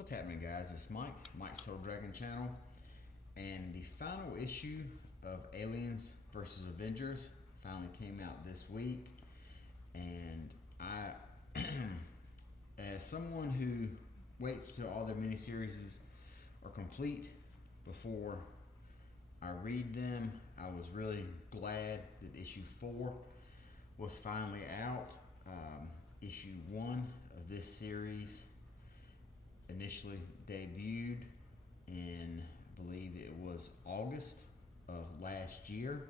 What's happening, guys? It's Mike's Soul Dragon channel, and the final issue of Aliens versus Avengers finally came out this week. And I, as someone who waits till all their miniseries are complete before I read them, I was really glad that issue 4 was finally out. Issue 1 of this series initially debuted in, I believe it was August of last year.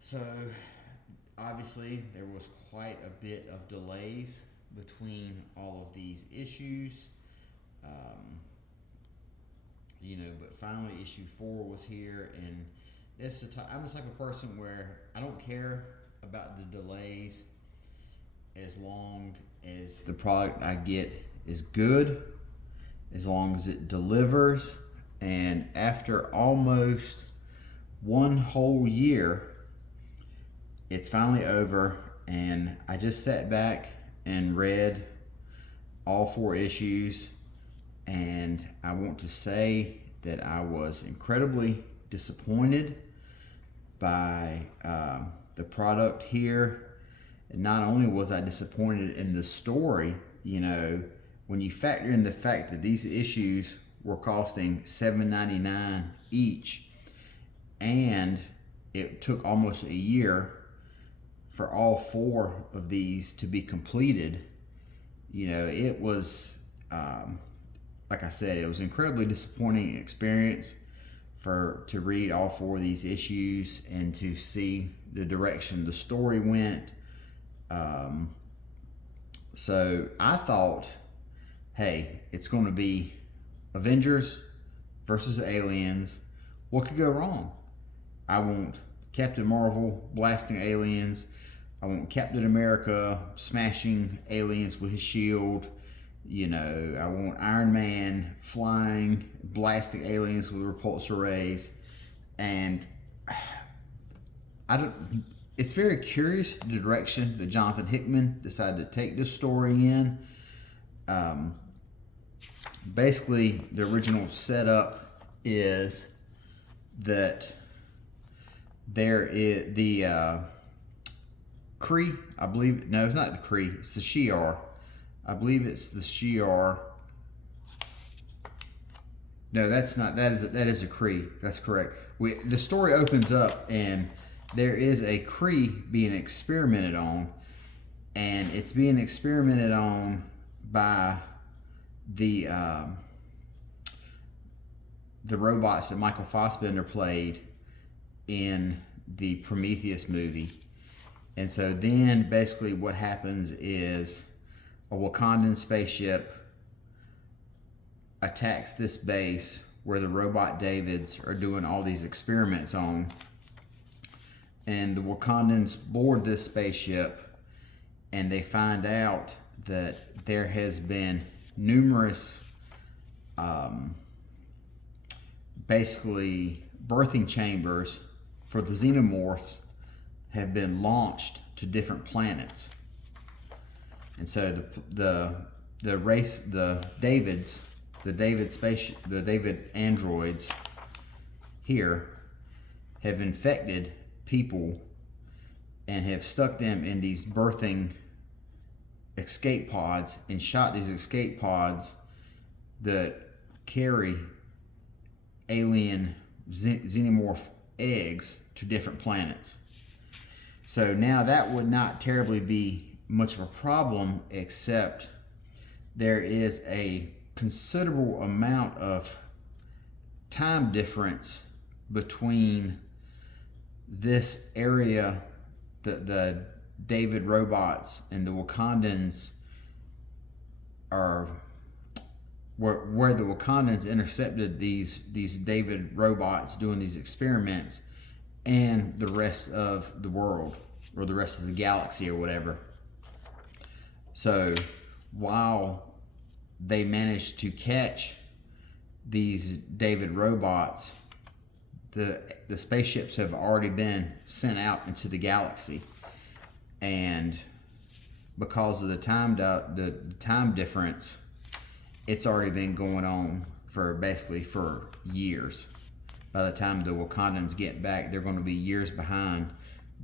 So obviously there was quite a bit of delays between all of these issues. But finally issue 4 was here, and I'm the type of person where I don't care about the delays as long as the product I get is good, as long as it delivers. And after almost one whole year, it's finally over, and I just sat back and read all 4 issues, and I want to say that I was incredibly disappointed by the product here. And not only was I disappointed in the story, when you factor in the fact that these issues were costing $7.99 each, and it took almost a year for all 4 of these to be completed, it was, like I said, it was an incredibly disappointing experience to read all 4 of these issues and to see the direction the story went. So I thought, hey, it's going to be Avengers versus Aliens. What could go wrong? I want Captain Marvel blasting aliens. I want Captain America smashing aliens with his shield. I want Iron Man flying, blasting aliens with repulsor rays. And it's very curious the direction that Jonathan Hickman decided to take this story in. Basically, the original setup is that there is the Kree, I believe. No, it's not the Kree. It's the Shi'ar. I believe it's the Shi'ar. No, that's not. That is a Kree. That's correct. The story opens up, and there is a Kree being experimented on, and it's being experimented on by the robots that Michael Fassbender played in the Prometheus movie. And so then basically what happens is a Wakandan spaceship attacks this base where the robot Davids are doing all these experiments on. And the Wakandans board this spaceship, and they find out that there has been numerous basically birthing chambers for the xenomorphs have been launched to different planets. And so the David androids here have infected people and have stuck them in these birthing escape pods and shot these escape pods that carry alien xenomorph eggs to different planets. So now that would not terribly be much of a problem, except there is a considerable amount of time difference between this area, the David robots, and the Wakandans are where the Wakandans intercepted these David robots doing these experiments, and the rest of the world, or the rest of the galaxy, or whatever. So while they managed to catch these David robots, the spaceships have already been sent out into the galaxy, and because of the time difference, it's already been going on for basically for years. By the time the Wakandans get back, they're going to be years behind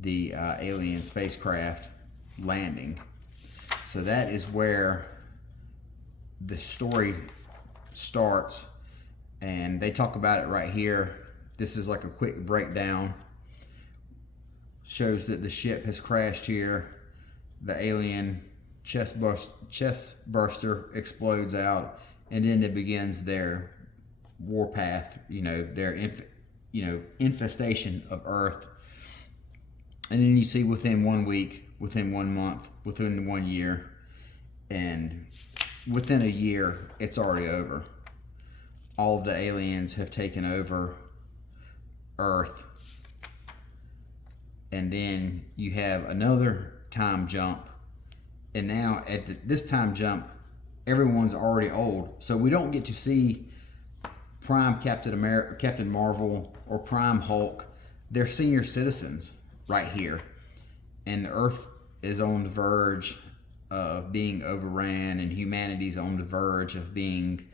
the alien spacecraft landing. So that is where the story starts, and they talk about it right here. This is like a quick breakdown. Shows that the ship has crashed here. The alien chest burster explodes out, and then it begins their warpath. Their infestation of Earth. And then you see within 1 week, within 1 month, within 1 year, and within a year, it's already over. All of the aliens have taken over Earth. And then you have another time jump. And now at this time jump, everyone's already old. So we don't get to see Prime Captain Marvel, or Prime Hulk. They're senior citizens right here. And the Earth is on the verge of being overran, and humanity's on the verge of being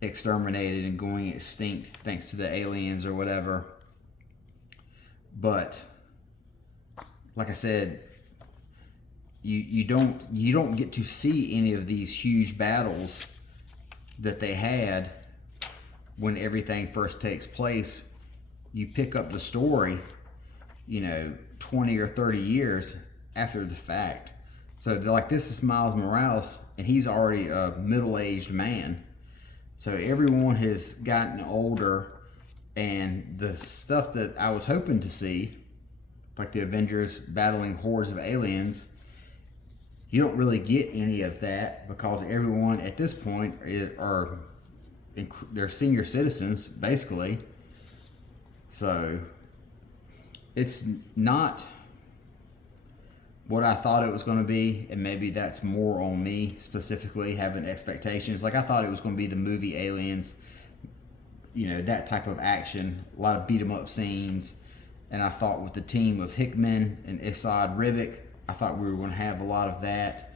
exterminated and going extinct thanks to the aliens or whatever. But like I said, you don't get to see any of these huge battles that they had when everything first takes place. You pick up the story, 20 or 30 years after the fact. So like, this is Miles Morales, and he's already a middle-aged man. So everyone has gotten older, and the stuff that I was hoping to see, like the Avengers battling hordes of aliens, you don't really get any of that, because everyone at this point they're senior citizens, basically. So it's not what I thought it was going to be, and maybe that's more on me specifically having expectations. Like, I thought it was going to be the movie Aliens, that type of action, a lot of beat 'em up scenes. And I thought with the team of Hickman and Asad Ribic, I thought we were going to have a lot of that.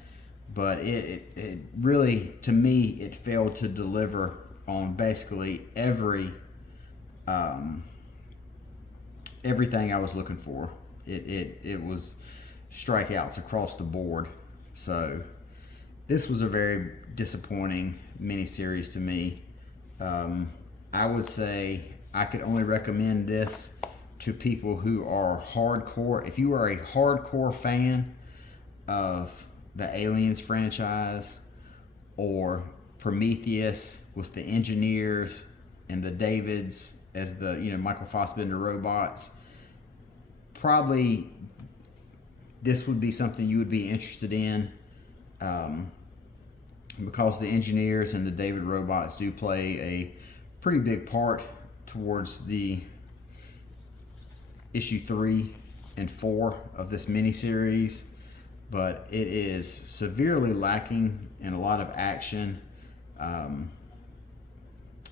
But it really, to me, it failed to deliver on basically everything I was looking for. It was strikeouts across the board. So this was a very disappointing miniseries to me. I would say I could only recommend this to people who are hardcore. If you are a hardcore fan of the Aliens franchise, or Prometheus with the engineers and the Davids as the Michael Fassbender robots, probably this would be something you would be interested in, because the engineers and the David robots do play a pretty big part towards the issue 3 and 4 of this miniseries. But it is severely lacking in a lot of action.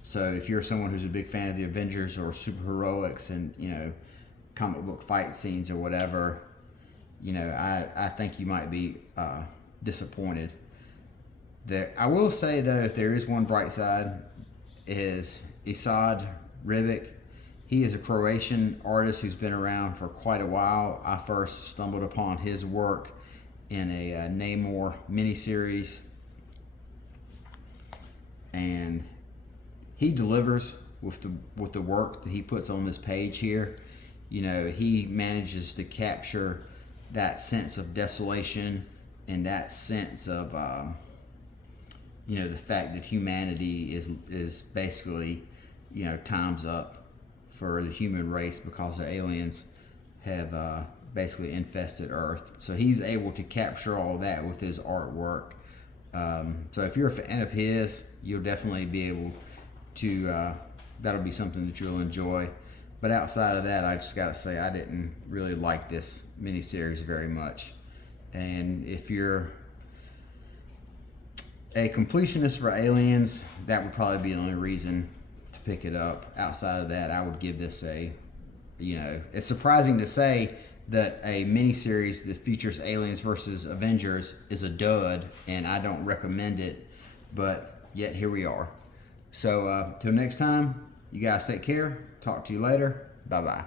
So if you're someone who's a big fan of the Avengers or superheroics and comic book fight scenes or whatever, I think you might be disappointed. I will say, though, if there is one bright side, is Asad Ribic. He is a Croatian artist who's been around for quite a while. I first stumbled upon his work in a Namor miniseries, and he delivers with the work that he puts on this page here. He manages to capture that sense of desolation and that sense of the fact that humanity is basically time's up for the human race, because the aliens have basically infested Earth. So he's able to capture all that with his artwork. So if you're a fan of his, you'll definitely be able to, that'll be something that you'll enjoy. But outside of that, I just got to say, I didn't really like this miniseries very much. And if you're a completionist for Aliens, that would probably be the only reason to pick it up. Outside of that, I would give this it's surprising to say that a miniseries that features Aliens versus Avengers is a dud, and I don't recommend it. But yet here we are. So till next time, you guys take care. Talk to you later. Bye bye.